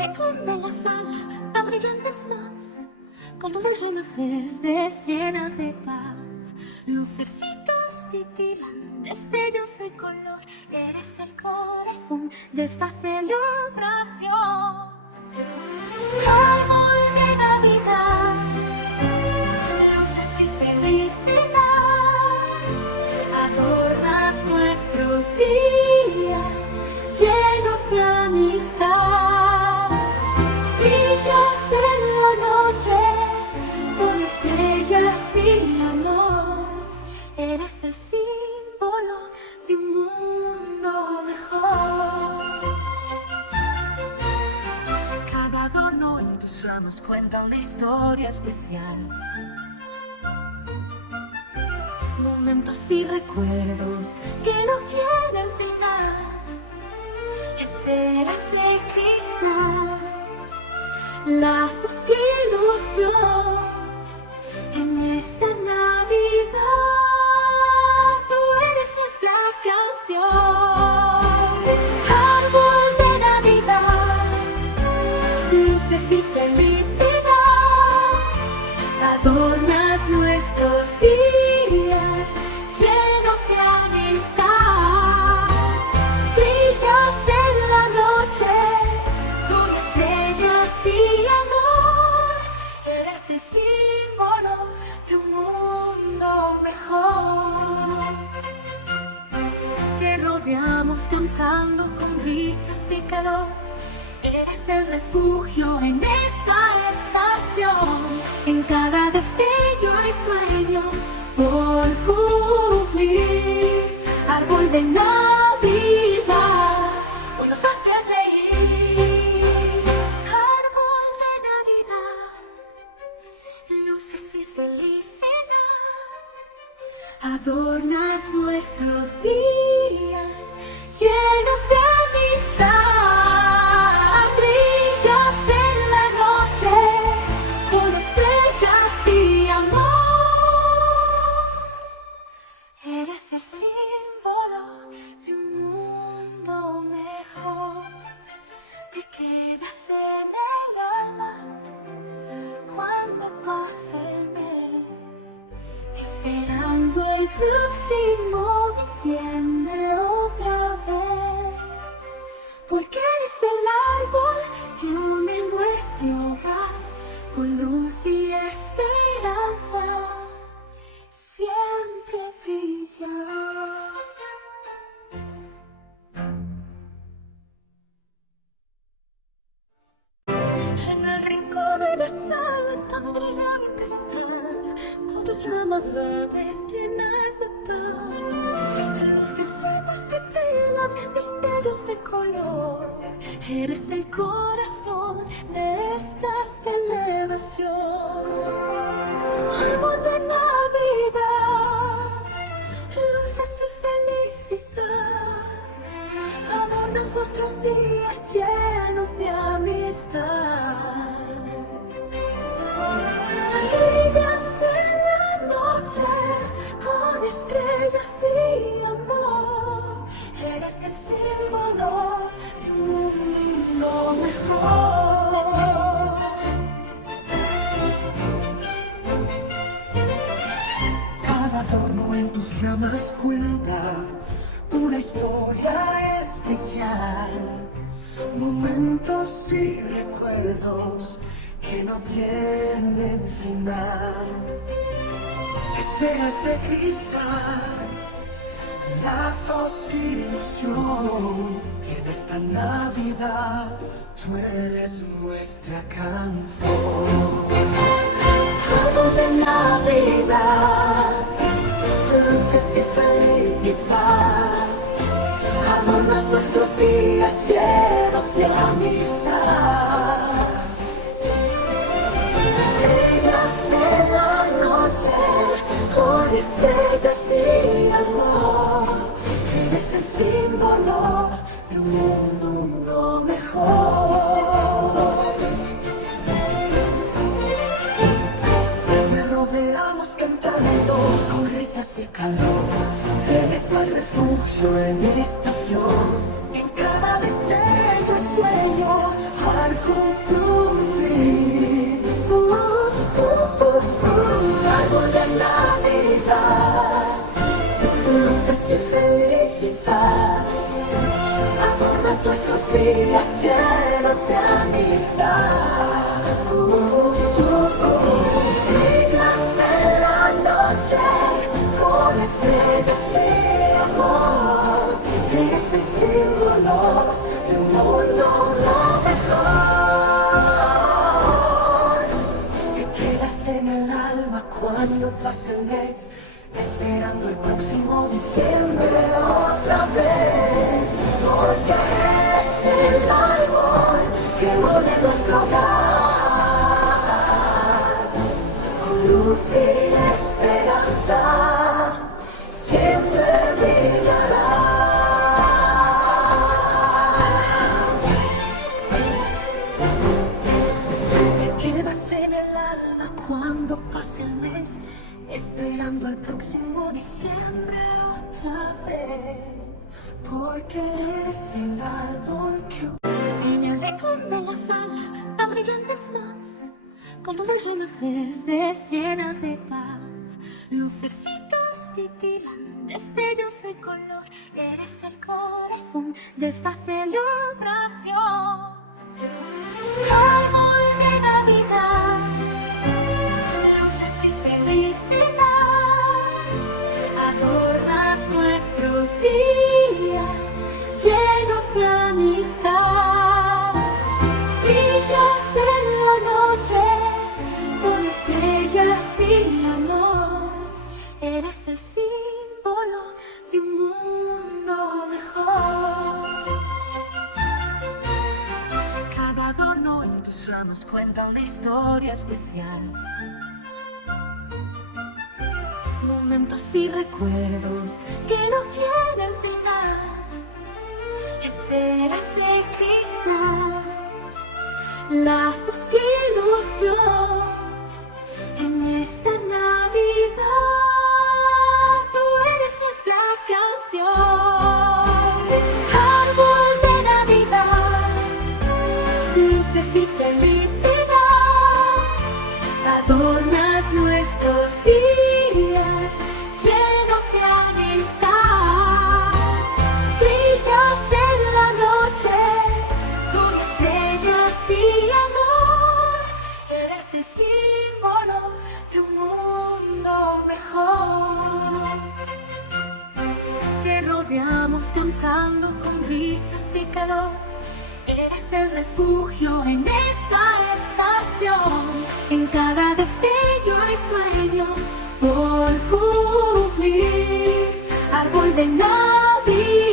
rincón de la sala, tan brillante estás, con tus llamas verdes llenas de paz. Lucecitas titilan, destellos de color, eres el corazón de esta celebración. Árbol de Navidad, luces y felicidad, adornas nuestros días llenos de amistad. Brillas en la noche con estrellas y amor, eres el símbolo de un mundo mejor. Cada adorno en tus ramas cuenta una historia especial, momentos y recuerdos que no tienen final. Esferas de cristal, lazos y ilusión en esta Navidad. Tú eres nuestra canción. Árbol de Navidad, luces y felicidad, adornas nuestros días llenos de amistad. Brillas en la noche con estrellas y amor, eres el símbolo de un mundo mejor. Te rodeamos cantando con risas y calor, eres el refugio en esta estación. En cada destello hay sueños por cumplir. Árbol de Navidad, hoy nos haces reír. Árbol de Navidad, luces y felicidad, adornas nuestros días llenos de amistad. Brillas en la noche con estrellas y amor, eres el símbolo de un mundo mejor. Te quedas en el alma cuando pase el mes, esperando el próximo diciembre otra vez. Porque eres el árbol que une nuestro hogar con luz y esperanza, siempre brillas. En el rincón de la sala tan brillante estás, con tus ramas verdes llenas de paz. Lucecitas de tela, destellos de color, eres el corazón de esta celebración. Árbol de Navidad, luces y felicidad, adornas nuestros días llenos de amistad. Brillas en la noche con estrellas y amor, eres el símbolo de un mundo mejor. Cada adorno en tus ramas cuenta una historia especial, momentos y recuerdos que no tienen final. Esferas de cristal, lazos y ilusión, que de esta Navidad tú eres nuestra canción. Árbol de Navidad, luces y felicidad, adornas nuestros días llenos de amistad. Brillas en la noche con estrellas y amor, eres el símbolo de un mundo mejor. Te rodeamos cantando con risas y calor, eres el refugio en mi estación. En cada destello y sueño, cumplir. Árbol de Navidad, luces y felicidad, adornas nuestros días llenos de amistad. Brillas en la noche con estrellas y amor, eres el símbolo de un mundo mejor. Te quedas en el alma cuando pasa el mes, esperando el próximo diciembre otra vez, porque es el árbol que mueve nuestro hogar, con luz y esperanza siempre brillarás. Te quedas en el alma cuando pase el mes, esperando el próximo diciembre otra vez, porque eres el árbol que... En el rincón de la sala, tan brillante estás, con tus llamas verdes llenas de paz. Lucecitas titilan, destellos de color, eres el corazón de esta celebración. Árbol de Navidad, luces y felicidad, adornas nuestros días llenos de amistad. Brillas en la noche con estrellas y amor, eres el símbolo de un mundo mejor. Cada adorno en tus ramas cuenta una historia especial, momentos y recuerdos que no tienen final, esferas de cristal, lazos y ilusión en esta Navidad. Tú eres nuestra canción. Árbol de Navidad, luces y felicidad, adornas nuestros días llenos de amistad. Brillas en la noche con estrellas y amor, eres el símbolo de un mundo mejor. Te rodeamos cantando con risas y calor, eres el refugio en esta estación. En cada destello hay sueños por cumplir. Árbol de Navidad.